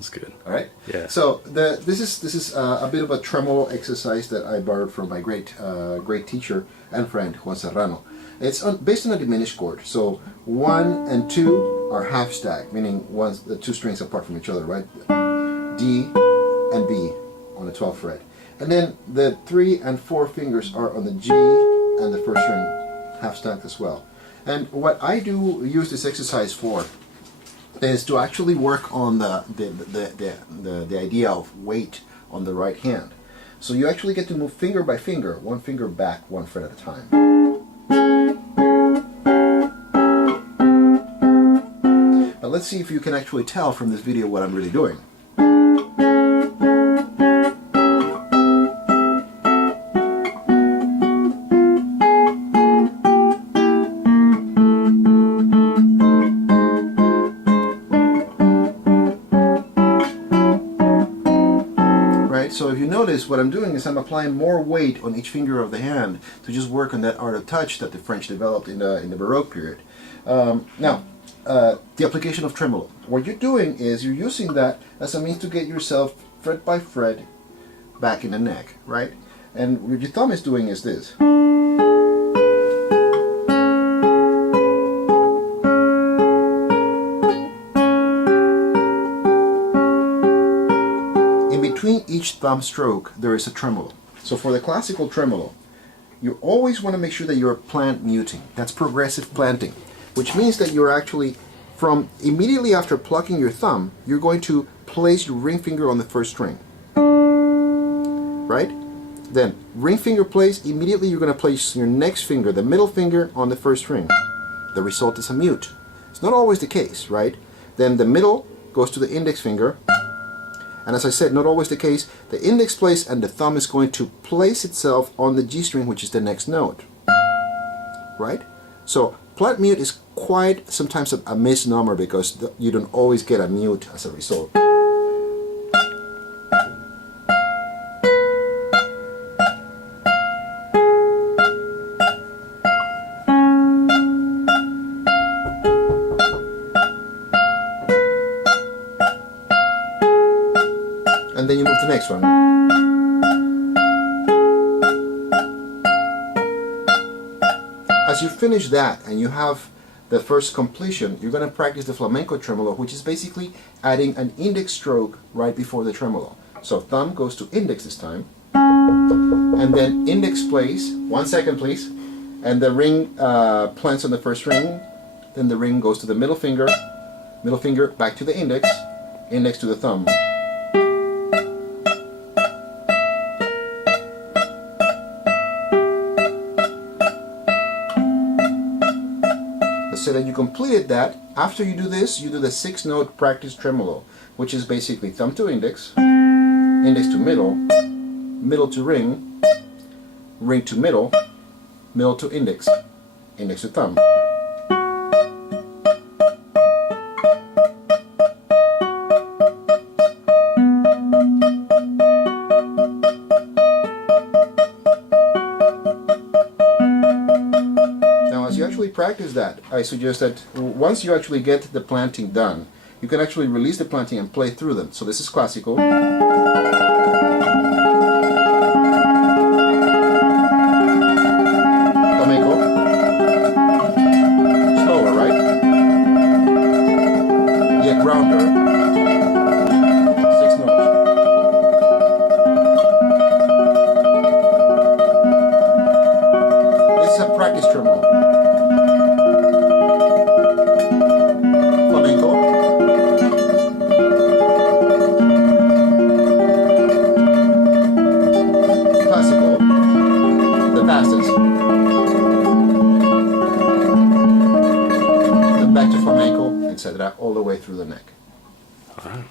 That's good. All right. Yeah. So this is a bit of a tremolo exercise that I borrowed from my great teacher and friend Juan Serrano. It's based on a diminished chord. So 1 and 2 are half stack, meaning the 2 strings apart from each other, right? D and B on the 12th fret, and then the 3 and 4 fingers are on the G and the first string, half stacked as well. And what I do use this exercise for is to actually work on the idea of weight on the right hand. So you actually get to move finger by finger, one finger back, one fret at a time. But let's see if you can actually tell from this video what I'm really doing. So if you notice, what I'm doing is I'm applying more weight on each finger of the hand to just work on that art of touch that the French developed in the Baroque period. Now, the application of tremolo. What you're doing is you're using that as a means to get yourself fret by fret back in the neck, right? And what your thumb is doing is this. Between each thumb stroke there is a tremolo. So for the classical tremolo, you always want to make sure that you're plant muting. That's progressive planting, which means that you're actually, from immediately after plucking your thumb, you're going to place your ring finger on the first string, right? Then ring finger place, immediately you're going to place your next finger, the middle finger, on the first string. The result is a mute. It's not always the case, right? Then the middle goes to the index finger. And as I said, not always the case, the index plays and the thumb is going to place itself on the G string, which is the next note. Right? So plant mute is quite sometimes a misnomer because you don't always get a mute as a result. And then you move to the next one. As you finish that and you have the first completion, you're going to practice the flamenco tremolo, which is basically adding an index stroke right before the tremolo. So thumb goes to index this time, and then index plays, 1 second please, and the ring plants on the first ring, then the ring goes to the middle finger back to the index, index to the thumb. So that you completed that, after you do this, you do the 6-note practice tremolo, which is basically thumb to index, index to middle, middle to ring, ring to middle, middle to index, index to thumb. Practice that. I suggest that once you actually get the planting done, you can actually release the planting and play through them. So this is classical. Flamenco. Slower, right? Yet rounder. 6 notes. This is a practice tremolo. Then back to flamenco, etc., all the way through the neck. All right.